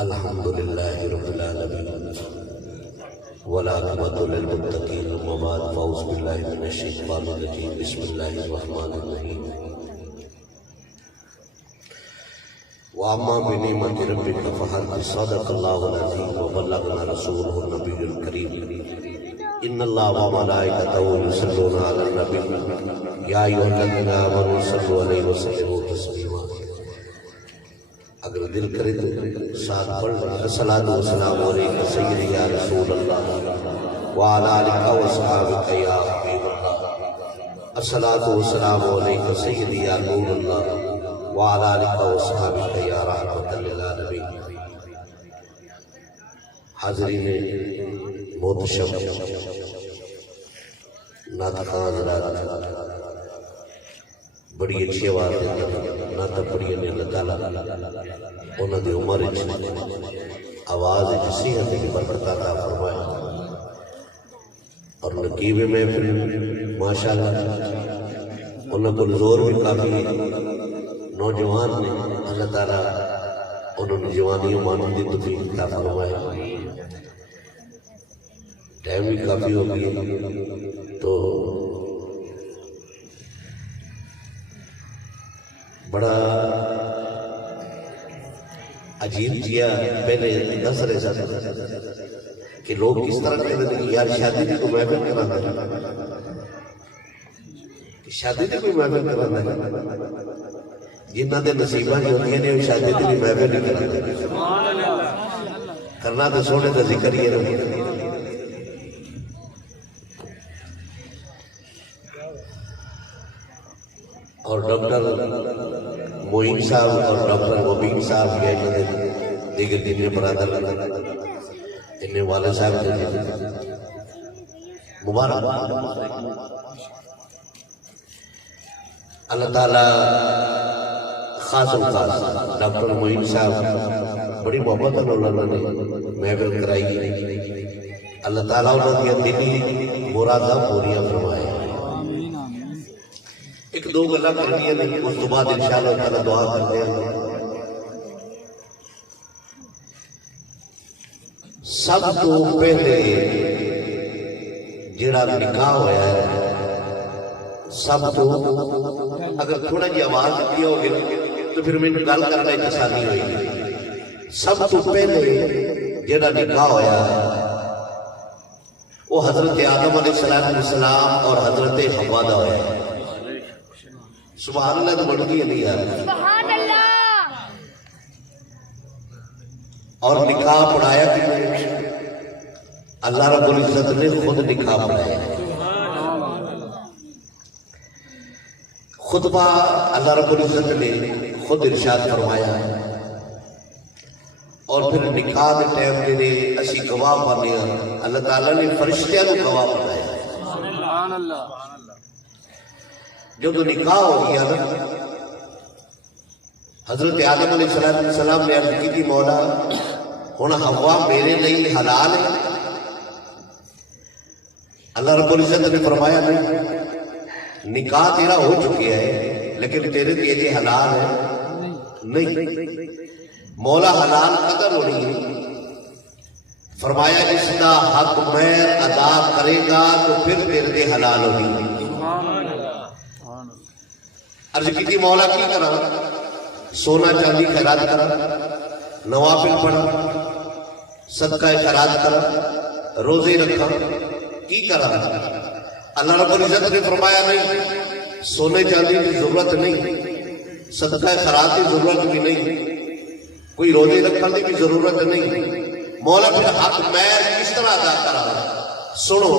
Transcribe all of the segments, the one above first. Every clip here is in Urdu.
الحمد لله رب العالمين والعاقبة للمتقين وما بعد فأعوذ بالله من الشيطان الرجيم بسم الله الرحمن الرحيم وأما بنعمة ربك فحدث صدق الله العظيم وبلغنا رسوله النبي الكريم إن الله وملائكته يصلون على النبي يا أيها الذين آمنوا صلوا عليه وسلموا تسليما. اگر دل کرے تو ساتھ پڑھ الصلاۃ والسلام علیک سیدی یا رسول اللہ وعلی آلک وصحبک یا حبیب اللہ. الصلاۃ والسلام علیک سیدی یا نور اللہ وعلی آلک وصحبک یا رحمۃ للعالمین. حاضرین محتشم ناطقان حضرات، بڑی اچھی آواز نعت پڑھی نے اللہ تعالیٰ انہوں نے عمر آواز صحت کی برکت عطا فرمایا اور نقیب محفل ماشاءاللہ انہوں کو زور بھی کافی نوجوان نے اللہ تعالیٰ انہوں نے جوانی مانن دی توفیق عطا فرمایا. ٹائم بھی کافی ہو گئی تو بڑا عجیب جیا پہلے دس رہے ساتھ کہ لوگ کس طرح کہتے ہیں کہ یار شادی دی کوئی محفل کرانا ہے، شادی دی کوئی محفل کرانا ہے. جنہ دے نصیبہ جو ہوتی ہیں شادی دی محفل نہیں کرانا کرنا تو سونے کا ذکر یہ رہے. اور ڈاکٹر معین صاحب اور ڈاکٹر مبین صاحب کے دیگر دین برادر انہیں والد صاحب کے مبارک. اللہ تعالیٰ خاص و خاص ڈاکٹر معین صاحب بڑی محبت انہوں نے محفل کرائی. اللہ تعالیٰ انہوں نے دینی مرادہ پوریاں فرمائے. ایک دو گلا کرنی ہے نہیں، اس تو بعد انشاءاللہ تعالیٰ دعا کرتے ہیں. سب تو پہلے جڑا نکاح ہویا ہے سب تو اگر تھوڑا جی آواز دیا ہوگی تو پھر میں گل کرنا ایک آسانی ہوئی. سب تو پہلے جڑا نکاح ہویا ہے وہ حضرت آدم علیہ السلام اور حضرت حوا دا ہویا ہے. سبحان اللہ تو بڑھتی ہے نہیں یار. سبحان اللہ. اور نکاح پڑھایا کہ اللہ رب العزت نے خود نکاح پڑھایا. خطبہ اللہ رب العزت نے خود ارشاد فرمایا اور پھر نکاح کے ٹائم میں اسی گواہ بنے اللہ تعالیٰ نے فرشتیاں کو گواہ بنایا. سبحان اللہ. جو تو نکاح ہو گیا نا حضرت آدم علیہ السلام نے عرض کی تھی مولا ہونا حوا میرے لیے حلال ہے. اللہ رب العزت نے فرمایا نہیں، نکاح تیرا ہو چکیا ہے لیکن تیرے لیے حلال ہے نہیں. مولا حلال قدر ہو رہی ہے. فرمایا اس کا حق مہر ادا کرے گا تو پھر تیرے لیے حلال ہوگی. عرض کی تھی مولا کی کرا؟ سونا چاندی خیرات کرا، نوافل پڑھا، صدقہ خیرات کرا، روزے رکھا، کی کرا؟ اللہ رب العزت نے فرمایا نہیں، سونے چاندی کی ضرورت نہیں، صدقہ خیرات کی ضرورت بھی نہیں، کوئی روزے رکھنے کی ضرورت نہیں. مولا پھر حق مہر کس طرح ادا کرا؟ سنو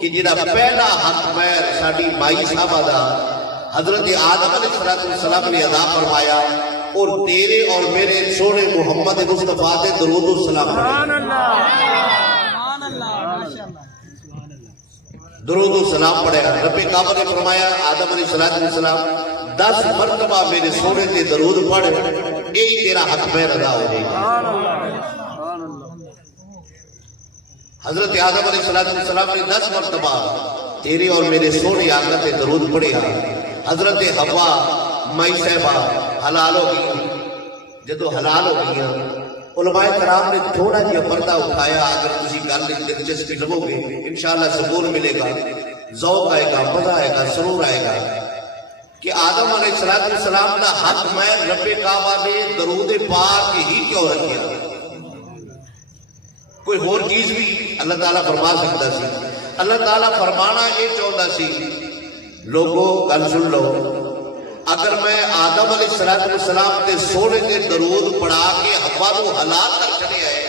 کہ جڑا پہلا حق مہر ساڈی مائی صاحبہ دا حضرت آدم علیہ السلام نے ادا فرمایا اور تیرے اور میرے سونے محمد مصطفیٰ دے درود و سلام درود و سلام پڑھے. رب کعبہ نے فرمایا آدم علیہ السلام 10 مرتبہ میرے سونے تے درود پڑھ، یہی تیرا حق مہر ادا ہو جائے گا. حضرت آدم علیہ السلام نے 10 مرتبہ تیرے اور میرے سونے آقا تے درود پڑھے. حضرت حوا مائی صاحبہ حلال ہو گئی. جدو حلال ہو گئی علماء کرام نے تھوڑا جہا پردہ اٹھایا. اگر تسی گل وچ دلچسپی لو گے انشاءاللہ سکون ملے گا, ذوق آئے گا, مزہ آئے گا, سرور آئے گا کہ آدم علیہ السلام کا حق میں رب کعبہ نے درود پاک ہی کیوں رکھیا. کوئی اور چیز بھی اللہ تعالیٰ فرما سکتا سی. اللہ تعالیٰ فرمانا یہ چاہتا سی, لوگوں گل سن لو, اگر میں آدم علیہ السلام تے سونے تے درود پڑھا کے حوا نو ہلاک کر چھڑیا ہے,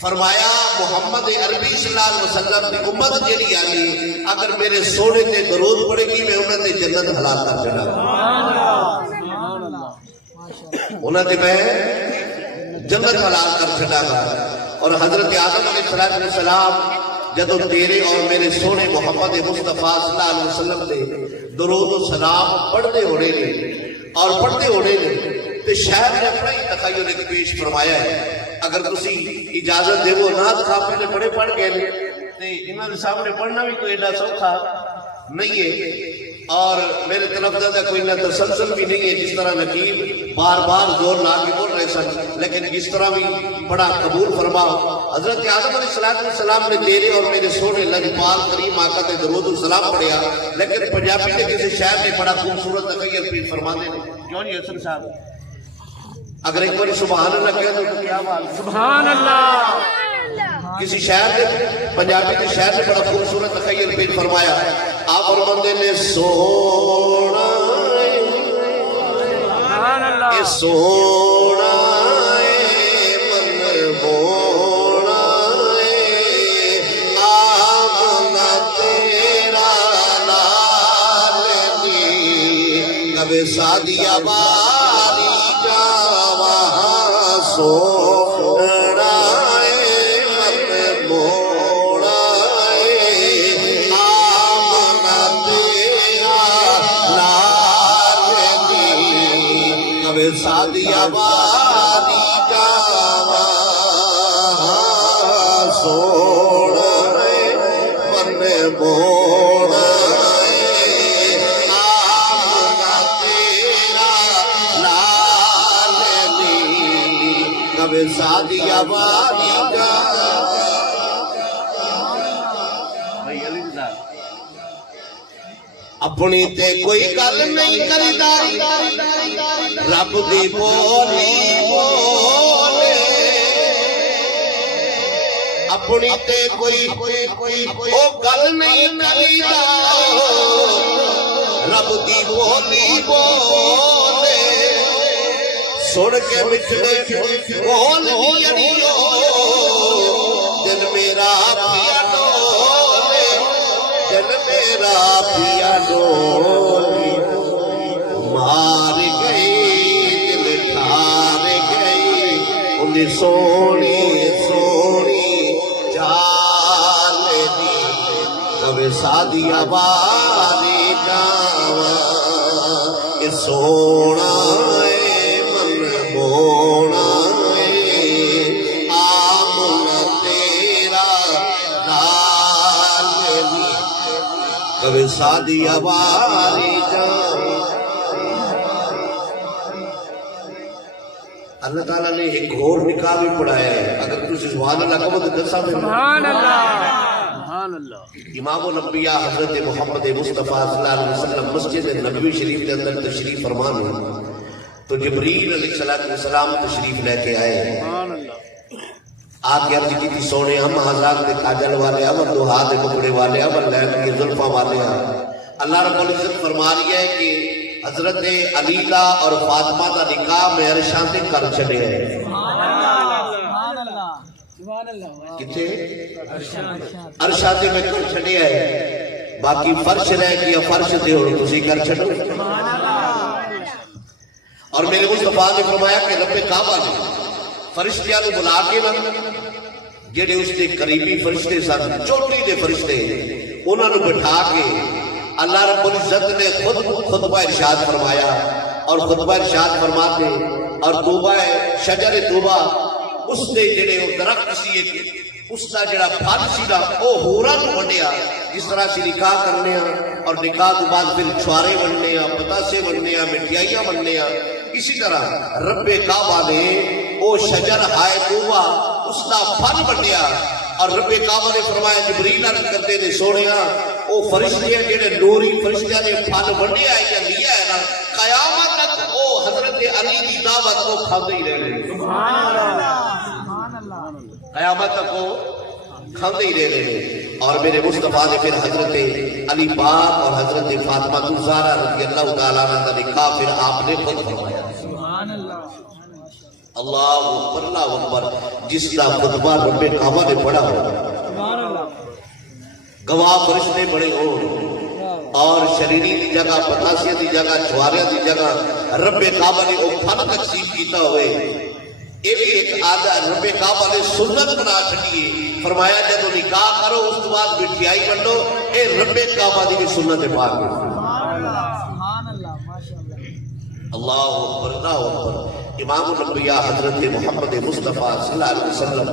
فرمایا محمد عربی صلی اللہ علیہ وسلم کی امت جیڑی آنی اگر میرے سونے تے درود پڑھے گی میں انہوں تے جنت ہلاک کر چھڑا گا, انہوں تے میں جنت ہلاک کر چھڑا گا. اور حضرت آدم علیہ السلام جدو تیرے اور میرے سونے محمد مصطفیٰ صلی اللہ علیہ وسلم نے درود و سلام پڑھتے ہونے نے اور پڑھتے ہونے نے تو شاید نے اپنا ہی تخیل ایک پیش فرمایا ہے. اگر تسی اجازت دے وہ نات خافے نے بڑے پڑھ گئے نے تے انہاں دے سامنے پڑھنا بھی کوئی ایڈا سوکھا نہیں ہے, اور میرے طرف زیادہ کوئی نہ تسلسل بھی نہیں ہے جس طرح نقیب بار بار زور لا کے بول رہے سن, لیکن جس طرح بھی بڑا قبول فرماؤ. حضرت آدم علیہ السلام نے تیرے اور میرے سونے لجپال کریم آقا تے درود و سلام پڑھیا, لیکن پنجابی نے کسی شاعر نے بڑا خوبصورت تخیل پیش فرماتے ہیں. کیوں نہیں حسن صاحب, اگر ایک بار سبحان اللہ کہہ دو تو کیا بات, سبحان اللہ. کسی شاعر نے پنجابی کے شاعر نے بڑا خوبصورت تخیل پیش فرمایا. آپ فرماندے نے سونا اے سونا اے من بونا اے آمنا تیرا لال دی کبھی سادیا باری جاوا سونا سادیا باری جاوا سونا من بونا آمنا تیرا لال دی کبھی سادیا باری جاوا. اپنی تے کوئی گل نہیں کردا رب دی بولی بولے, اپنی تے کوئی او گل نہیں کردا رب دی بولی بولے, سن کے مٹھڑے بول دیو دل میرا پیا ڈولے, دل میرا پیا ڈولے, مار گئی دل ٹھار گئی انہیں سونی سونی چال دی کبھی سادیا باری جاوا اے سونا اے من بونا اے آمنا تیرا لال دی کبھی سادیا باری جاوا. اللہ تعالیٰ نے ایک اور نکاح بھی پڑھایا ہے. اگر تسی سبحان اللہ کہو تو دسا میں سبحان اللہ. سبحان اللہ. امام الانبیاء حضرت محمد مصطفیٰ صلی اللہ علیہ وسلم مسجد نبوی شریف کے اندر تشریف فرما ہوئے تو جبریل علیہ السلام تشریف لے کے آئے. سبحان اللہ. آ کے عرض کی تھی سونے ہم ہزار دے کاجل والے ہم دوہا دے کپڑے والے ہم لین کی زلفہ والے ہیں. اللہ رب العزت فرما رہی ہے کہ حضرت علیلہ اور فاطمہ کا نکاح میں عرشاں سے کر چھڑے ہیں. کتنے عرشاں سے میں کر چھڑے ہیں, باقی فرش رہ گیا فرش دے ہو تسی کر چھڑو. اور میرے مصطفیٰ نے فرمایا کہ رب کعبہ نے فرشتیاں کو بلا کے نا جڑے اس کے قریبی فرشتے سن چوٹی دے فرشتے انہوں نے بٹھا کے اللہ رب العزت نے خود خطبہ ارشاد فرمایا اور خطبہ ارشاد فرماتے اور توبہ شجر توبہ اس نے جڑے درخت سی اس کا جڑا پھل سی نا وہ ہورا نو ونڈیا جس طرح سے نکاح کرنے ہیں اور نکاح تو بعد پھر چھوارے بننے ہیں پتاسے بننے ہیں مٹھائیاں بننے ہیں اسی طرح رب کعبہ نے وہ شجر ہائے توبہ اس کا پھل بنیا اور رب کعبہ نے فرمایا جبریل عرض کرتے نے سونیا وہ فرشتے جڑے نوری فرشتے نے پھل بنیا ہے یا لیا ہے نا قیامت تک وہ حضرت علی کی دعوت کو کھاندے ہی رہنے قیامت تک وہ کھاندے ہی رہنے اور میرے مصطفیٰ نے پھر حضرت علی پاک اور حضرت فاطمہ الزہرا رضی اللہ تعالیٰ عنہ کا نکاح پھر آپ نے خود فرمایا اللہ اکبر اللہ اکبر جس کا خطبہ رب کعبہ نے پڑھا ہو گواہ فرشتے بڑے ہو اور شریری دی جگہ پتاسیہ دی جگہ چواریا دی جگہ رب کعبہ نے وہ پھل تقسیم کیتا ہوئے یہ بھی ایک عادت رب کعبہ نے سنت بنا چھڑی فرمایا جب نکاح کرو اس کے بعد مٹھائی بنڈو اے رب کعبہ دی بھی سنت پاک اللہ اکبر اللہ اکبر امام الانبیاء حضرت محمد مصطفیٰ صلی اللہ علیہ وسلم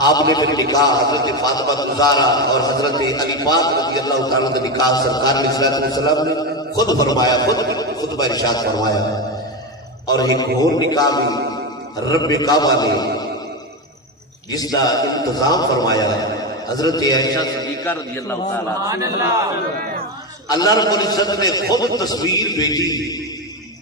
آپ نے پھر نکاح حضرت فاطمہ الزہرا اور حضرت علی پاک رضی اللہ تعالیٰ کا نکاح سرکار علیہ السلام نے خود فرمایا خطبہ ارشاد فرمایا اور ایک اور نکاح بھی رب کعبہ نے جس کا انتظام فرمایا حضرت عائشہ صدیقہ رضی اللہ تعالیٰ اللہ رب العزت نے خود تصویر بھیجی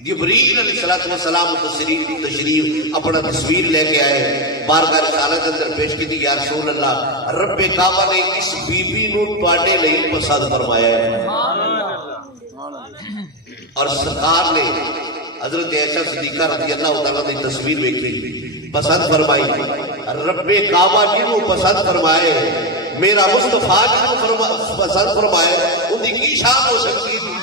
جبریل علیہ السلام تشریف اپنا تصویر لے کے آئے بارگاہ رسالت اندر پیش کی تھی یا رسول اللہ رب کعبہ نے اس بی بی نو تواڈے لئی پسند فرمایا ہے اور سرکار نے حضرت عائشہ صدیقہ رضی اللہ تعالیٰ نے تصویر دیکھی پسند فرمائی رب کعبہ جنہوں پسند فرمائے میرا مصطفیٰ جنہوں پسند فرمائے ان کی شان ہو سکتی تھی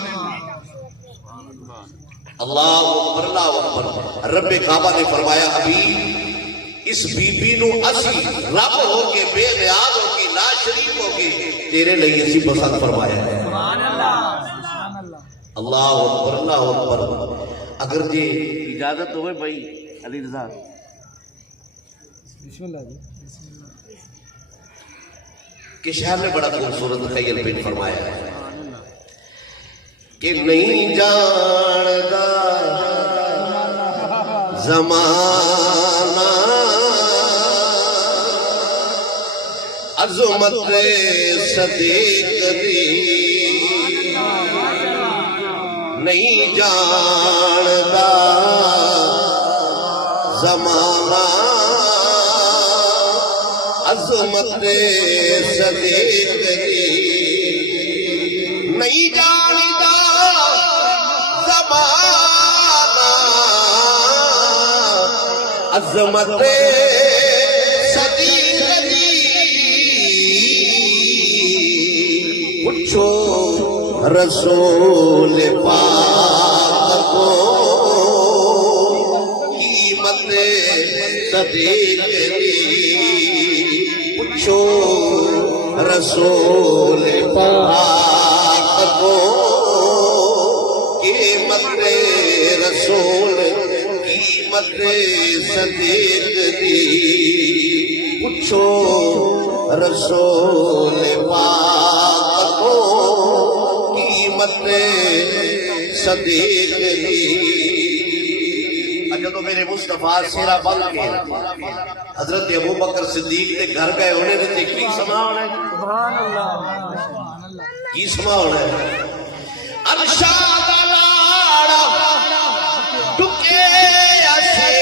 اللہ اکبر اللہ اکبر رب کعبہ نے فرمایا ابھی اس بی بی نو اسی رب ہو کے بے نیاز ہو کے لا شریک ہو کے تیرے لئے اسی پسند فرمایا ہے اللہ اکبر اللہ اکبر اگر جی اجازت ہوئے بھائی علی رضا بسم اللہ جی کہ شہر نے بڑا خوبصورت خیل پیش فرمایا ہے کہ نہیں جاندا زمانہ عظمت صدیق دی نہیں جاندا زمانہ عظمت صدیق دی نہیں جاندا عظمت صدیق دی پوچھو رسول پاک کو قیمت صدیق دی پوچھو رسول پاک کو قیمت رسول قیمت صدیق دی پوچھو رسول پاک کو قیمت صدیق دی جدو میرے مصطفیٰ سیرہ بن کے حضرت ابو بکر صدیق کے گھر گئے ہونے نے کی سما ہونا ہے کی سما ہونا ہے ارشاد لاڑا ڈکے اسے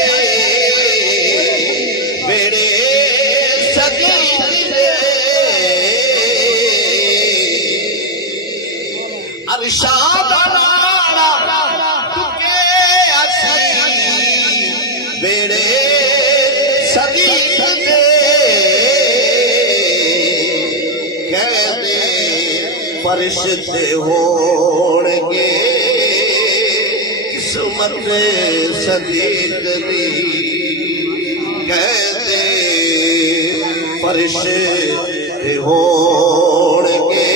بیڑے صدیق دے ارشاد لاڑا ڈکے اسے بیڑے صدیق دے کہہ دے فرشتے ہونگے قسمت صدیق دی کہہ دے فرشتے ہونگے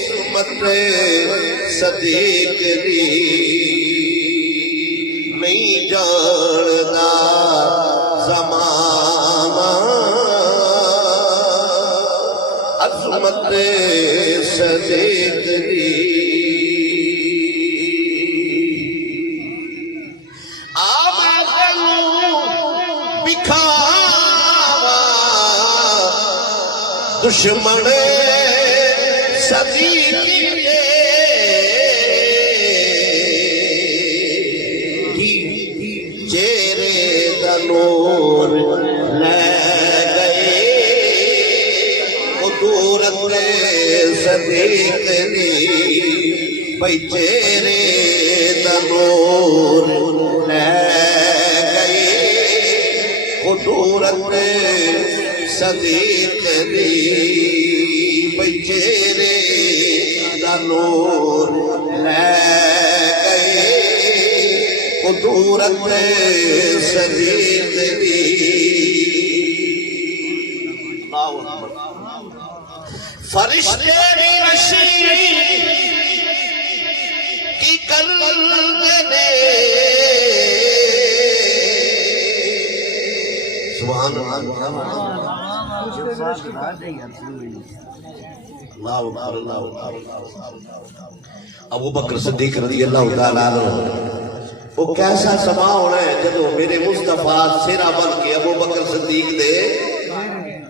قسمت صدیق دی نہیں جاندا زمانہ عظمت صدیق دی آمین دشمن صدیق چہرے دا نور لے گئے قدورت صدیق دی بھئی چہرے دا نور لے گئے قدورت صدیق دی بھئی چہرے دا نور لے گئے قدورت صدیق دی فرشتے بھی نشین کی قلب نے سبحان اللہ ابو بکر صدیق رضی اللہ تعالیٰ عنہ وہ کیسا سما ہونا ہے جدو میرے مصطفیٰ سیرہ بن کے ابو بکر صدیق دے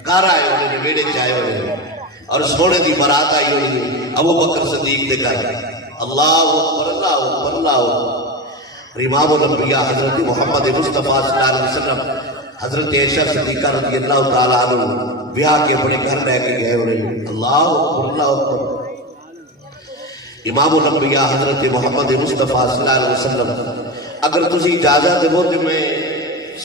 کار آئے ہونے نے بیڑے چاہے ہونے اور سونے دی برات آئی ہوئی ابو بکر صدیق دے کر اللہ اکبر اللہ اکبر اللہ اکبر امام الانبیاء حضرت محمد مصطفیٰ صلی اللہ علیہ وسلم حضرت عائشہ صدیقہ رضی اللہ تعالیٰ عنہ بیاہ کے بڑے گھر رہ کے گئے ہونے اللہ اکبر اللہ اکبر امام الانبیاء حضرت محمد مصطفیٰ صلی اللہ علیہ وسلم اگر تسی اجازت دے میں